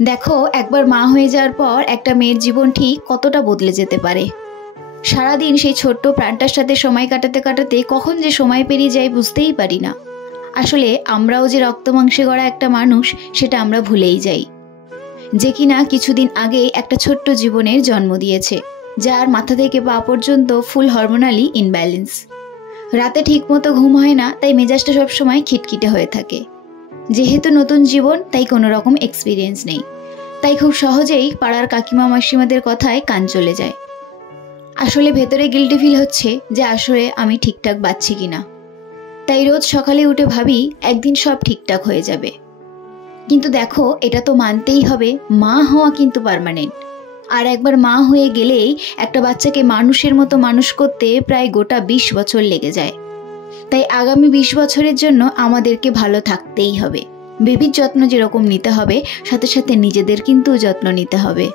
দেখো, একবার মা হয়ে যাওয়ার পর একটা মেয়ের জীবন ঠিক কতটা বদলে যেতে পারে। সারাদিন সেই ছোট্ট প্রাণটার সাথে সময় কাটাতে কাটাতে কখন যে সময় পেরিয়ে যায় বুঝতেই পারি না। আসলে আমরাও যে রক্ত মাংসে গড়া একটা মানুষ সেটা আমরা ভুলেই যাই, যে কিনা কিছুদিন আগে একটা ছোট্ট জীবনের জন্ম দিয়েছে, যার মাথা থেকে পা পর্যন্ত ফুল হরমোনালি ইনব্যালেন্স। রাতে ঠিকমতো ঘুম হয় না, তাই মেজাজটা সবসময় খিটখিটে হয়ে থাকে। যেহেতু নতুন জীবন, তাই কোনো রকম এক্সপিরিয়েন্স নেই, তাই খুব সহজেই পাড়ার কাকিমা মাসিমাদের কথায় কান চলে যায়। আসলে ভেতরে গিল্টি ফিল হচ্ছে যে আসলে আমি ঠিকঠাক বাঁচছি কিনা। তাই রোজ সকালে উঠে ভাবি একদিন সব ঠিকঠাক হয়ে যাবে। কিন্তু দেখো, এটা তো মানতেই হবে, মা হওয়া কিন্তু পার্মানেন্ট। আর একবার মা হয়ে গেলেই একটা বাচ্চাকে মানুষের মতো মানুষ করতে প্রায় গোটা 20 বছর লেগে যায়। তাই আগামী 20 বছরের জন্য আমাদেরকে ভালো থাকতেই হবে। বেবির যত্ন যেরকম নিতে হবে, সাথে সাথে নিজেদের কিন্তু যত্ন নিতে হবে।